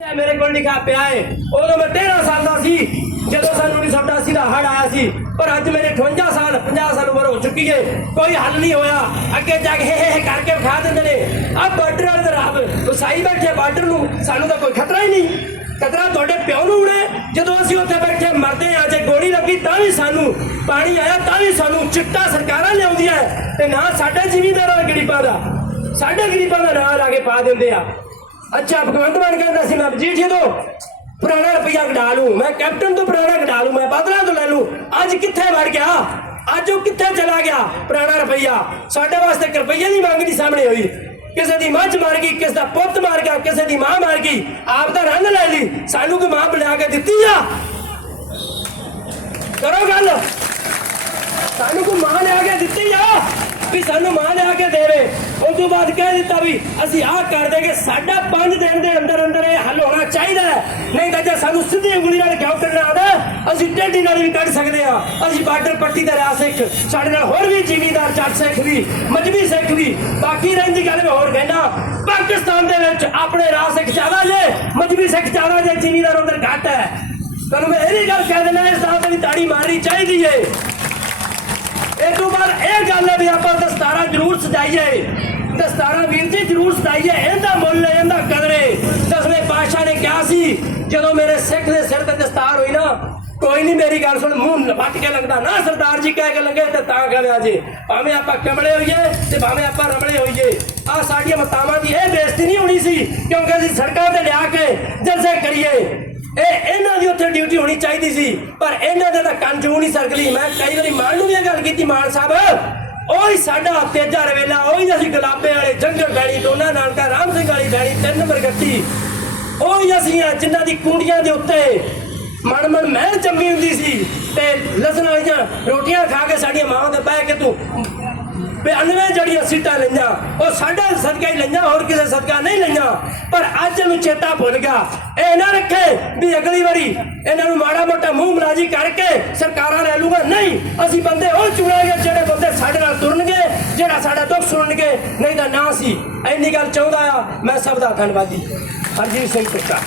ਮੇਰੇ ਕੋਲ ਲਿਖਾ ਪਿਆ ਹੈ ਉਦੋਂ ਮੈਂ 13 ਸਾਲ ਦਾ ਸੀ, ਜਦੋਂ ਸਾਨੂੰ 1988 ਦਾ ਹੜ ਆਇਆ ਸੀ। ਪਰ ਅੱਜ ਮੇਰੇ 58 ਸਾਲ 50 ਸਾਲ ਉਮਰ ਹੋ ਚੁੱਕੀ ਹੈ ਕੋਈ ਹੱਲ ਨਹੀਂ ਹੋਇਆ। ਅੱਗੇ ਜਾ ਕੇ ਹੇ ਕਰਕੇ ਵਿਖਾ ਦਿੰਦੇ ਨੇ। ਆ ਬਾਰਡਰ ਵਾਲੇ ਦਾ ਵਸਾਈ ਬੈਠੇ ਬਾਰਡਰ ਨੂੰ, ਸਾਨੂੰ ਤਾਂ ਕੋਈ ਖਤਰਾ ਹੀ ਨਹੀਂ। ਖਤਰਾ ਤੁਹਾਡੇ ਪਿਓ ਨੂੰ ਉੜੇ ਜਦੋਂ ਅਸੀਂ ਉੱਥੇ ਬੈਠੇ, ਮਰਦੇ ਆ ਜੇ ਗੋਲੀ ਲੱਗੀ ਤਾਂ ਵੀ ਸਾਨੂੰ ਪਾਣੀ ਆਇਆ, ਤਾਂ ਵੀ ਸਾਨੂੰ ਚਿੱਟਾ ਸਰਕਾਰਾਂ ਲਿਆਉਂਦੀਆਂ ਤੇ ਨਾ ਸਾਡੇ ਜ਼ਿਮੀਂਦਾਰਾਂ ਗਰੀਬਾਂ ਦਾ, ਸਾਡੇ ਗਰੀਬਾਂ ਦਾ ਨਾਂ ਲਾ ਕੇ ਪਾ ਦਿੰਦੇ ਆ। ਅੱਛਾ, ਭਗਵੰਤ ਮਾਨ ਕਹਿੰਦਾ ਸੀ, ਮੈਂ ਵਜੀਠੀਏ ਤੋਂ ਪੁਰਾਣਾ ਰੁਪਈਆ ਕਢਾ ਲੂੰ। ਮੈਂ ਕੈਪਟਨ ਤੋਂ ਪੁਰਾਣਾ ਕਢਾ ਲੂੰ, ਮੈਂ ਬਾਦਲਾਂ ਤੋਂ ਲੈ ਲੂੰ। ਅੱਜ ਕਿੱਥੇ ਵੜ ਗਿਆ? ਅੱਜ ਉਹ ਕਿੱਥੇ ਚਲਾ ਗਿਆ, ਪੁਰਾਣਾ ਰੁਪਈਆ? ਸਾਡੇ ਵਾਸਤੇ ਇੱਕ ਰੁਪਈਆ ਦੀ ਮੰਗ ਨਹੀਂ ਸਾਹਮਣੇ ਹੋਈ। ਕਿਸੇ ਦੀ ਮੱਝ ਮਾਰ ਗਈ, ਕਿਸੇ ਦਾ ਪੁੱਤ ਮਾਰ ਗਿਆ, ਕਿਸੇ ਦੀ ਮਾਂ ਮਾਰ ਗਈ, ਆਪ ਦਾ ਰੰਗ ਲੈ ਲਈ, ਸਾਨੂੰ ਕੋਈ ਮਾਂ ਬਣਾ ਕੇ ਦਿੱਤੀ ਆ? ਕਰੋ ਗੱਲ। ਸਾਨੂੰ ਕੋਈ ਮਾਂ ਲਿਆ ਕੇ ਦਿੱਤੀ ਆ? ਵੀ ਸਾਨੂੰ ਮਾਂ ਲਿਆ ਕੇ ਦੇਵੇ। ਉਸ ਤੋਂ ਬਾਅਦ ਕਹਿ ਦਿੱਤਾ ਵੀ ਅਸੀਂ ਆਹ ਕਰ ਦੇਗੇ ਸਾਡਾ 5 ਦਿਨ ਦੇ ਅੰਦਰ ਅੰਦਰ ਇਹ ਹੱਲ ਹੋਣਾ ਚਾਹੀਦਾ ਨਹੀਂ ਤਾਂ ਜੇ ਸਾਨੂੰ ਸਿੱਧੀ ਉਂਗਲੀ ਨਾਲ ਕਿਉਂ ਕੱਢਣਾ ਆਦਾ ਅਸੀਂ ਟੇਢੀ ਨਾਲ ਵੀ ਕੱਢ ਸਕਦੇ ਆ ਅਸੀਂ ਬਾਰਡਰ ਪੱਟੀ ਦਾ ਰਾਹ ਸਿੱਖ, ਸਾਡੇ ਨਾਲ ਹੋਰ ਵੀ ਜ਼ਿਮੀਂਦਾਰ ਜੱਟ ਸਿੱਖ ਵੀ, ਮਜਬੀ ਸਿੱਖ ਵੀ। ਬਾਕੀ ਰਹਿੰਦੀ ਗੱਲ ਮੈਂ ਹੋਰ ਕਹਿਣਾ ਪਾਕਿਸਤਾਨ ਦੇ ਵਿੱਚ ਆਪਣੇ ਰਾਹ ਸਿੱਖ ਜ਼ਿਆਦਾ ਜੇ, ਮਜਬੀ ਸਿੱਖ ਜ਼ਿਆਦਾ ਜੇ, ਜ਼ਿਮੀਂਦਾਰ ਉਧਰ ਘੱਟ ਹੈ। ਤੁਹਾਨੂੰ ਮੈਂ ਇਹ ਵੀ ਗੱਲ ਕਹਿ ਦਿੰਦਾ ਇਸ ਦਾ ਵੀ ਤਾੜੀ ਮਾਰਨੀ ਚਾਹੀਦੀ ਏ। ਇਹ ਤੋਂ ਬਾਅਦ ਇਹ ਗੱਲ ਹੈ ਵੀ ਆਪਾਂ ਦਸਤਾਰਾਂ ਜ਼ਰੂਰ ਸਜਾਈਏ। ਦਸਤਾਰਾਂ ਵੀਰ ਜੀ ਜ਼ਰੂਰ ਸਜਾਈਏ। ਇਹਦਾ ਮੁੱਲ, ਇਹਦਾ ਕਦਰੇ। ਦਸਵੇਂ ਪਾਤਸ਼ਾਹ ਨੇ ਕਿਹਾ ਸੀ, ਜਦੋਂ ਮੇਰੇ ਸਿੱਖ ਦੇ ਸਿਰ ਤੇ ਦਸਤਾਰ ਹੋਈ ਨਾ, ਕੋਈ ਨਹੀਂ ਮੇਰੀ ਗੱਲ ਸੁਣ, ਮੂੰਹ ਵੱਟ ਕੇ ਲੱਗਦਾ ਨਾ, ਸਰਦਾਰ ਜੀ ਕਹਿ ਕੇ ਲੱਗੇ ਤੇ ਤਾਂ ਕਹਿੰਦੇ ਜੀ। ਭਾਵੇਂ ਆਪਾਂ ਕਮਲੇ ਹੋਈਏ ਤੇ ਭਾਵੇਂ ਆਪਾਂ ਰਮਲੇ ਹੋਈਏ। ਆ ਸਾਡੀਆਂ ਮਤਾਵਾਂ ਦੀ ਇਹ ਬੇਇੱਜ਼ਤੀ ਨਹੀਂ ਹੋਣੀ ਸੀ, ਕਿਉਂਕਿ ਅਸੀਂ ਸੜਕਾਂ ਤੇ ਲਿਆ ਕੇ ਜਲਸੇ ਕਰੀਏ। ਇਹ ਇਹਨਾਂ ਦੀ ਉੱਥੇ ਡਿਊਟੀ ਹੋਣੀ ਚਾਹੀਦੀ ਸੀ, ਪਰ ਇਹਨਾਂ ਦੇ ਤਾਂ ਕੰਨ ਨਹੀਂ ਸਰਕਲੀ ਮੈਂ ਕਈ ਵਾਰੀ ਮਾਨ ਨੂੰ ਵੀ ਇਹ ਗੱਲ ਕੀਤੀ, ਮਾਨ ਸਾਹਿਬ, ਉਹੀ ਸਾਡਾ ਤੇਜਾ ਰਵੇਲਾ, ਉਹੀ ਅਸੀਂ ਗੁਲਾਬੇ ਵਾਲੇ, ਜੰਗਲ ਬੈਣੀ ਦੋਨਾਂ ਨਾਨਕਾ, ਰਾਮ ਸਿੰਘ ਵਾਲੀ ਬੈਣੀ ਤਿੰਨ ਨੰਬਰ ਗੱਟੀ ਉਹੀ ਅਸੀਂ ਆ, ਜਿਨ੍ਹਾਂ ਦੀ ਕੁੰਡੀਆਂ ਦੇ ਉੱਤੇ ਮਨ ਮਨ ਮਹਿਲ ਜੰਮੀ ਹੁੰਦੀ ਸੀ, ਤੇ ਲਸਣ ਵਾਲੀਆਂ ਰੋਟੀਆਂ ਖਾ ਕੇ ਸਾਡੀਆਂ ਮਾਵਾਂ ਦੇ ਬਹਿ ਕੇ ਤੂੰ 92 ਜਿਹੜੀਆਂ ਸੀਟਾਂ ਲਈਆਂ, ਉਹ ਸਾਡਾ ਸਦਕਾ ਹੀ ਲਈਆਂ, ਹੋਰ ਕਿਸੇ ਸਦਕਾ ਨਹੀਂ। ਪਰ ਅੱਜ ਨੂੰ ਚੇਤਾ ਭੁੱਲ ਗਿਆ। ਇਹ ਨਾ ਰੱਖੇ ਵੀ ਅਗਲੀ ਵਾਰੀ ਇਹਨਾਂ ਨੂੰ ਮਾੜਾ ਮੋਟਾ ਮੂੰਹ ਮਲਾਜੀ ਕਰਕੇ ਸਰਕਾਰਾਂ ਲੈ ਲੂਗਾ। ਨਹੀਂ, ਅਸੀਂ ਬੰਦੇ ਉਹ ਚੁਣਾਂਗੇ ਜਿਹੜੇ ਬੰਦੇ ਸਾਡੇ ਨਾਲ ਤੁਰਨਗੇ, ਜਿਹੜਾ ਸਾਡਾ ਦੁੱਖ ਸੁਣਨਗੇ। ਨਹੀਂ ਤਾਂ ਨਾ ਸੀ ਇੰਨੀ ਗੱਲ ਚਾਹੁੰਦਾ ਆ, ਮੈਂ ਸਭ ਦਾ ਧੰਨਵਾਦੀ। ਹਰਜੀਤ ਸਿੰਘ ਕੁੱਤਾ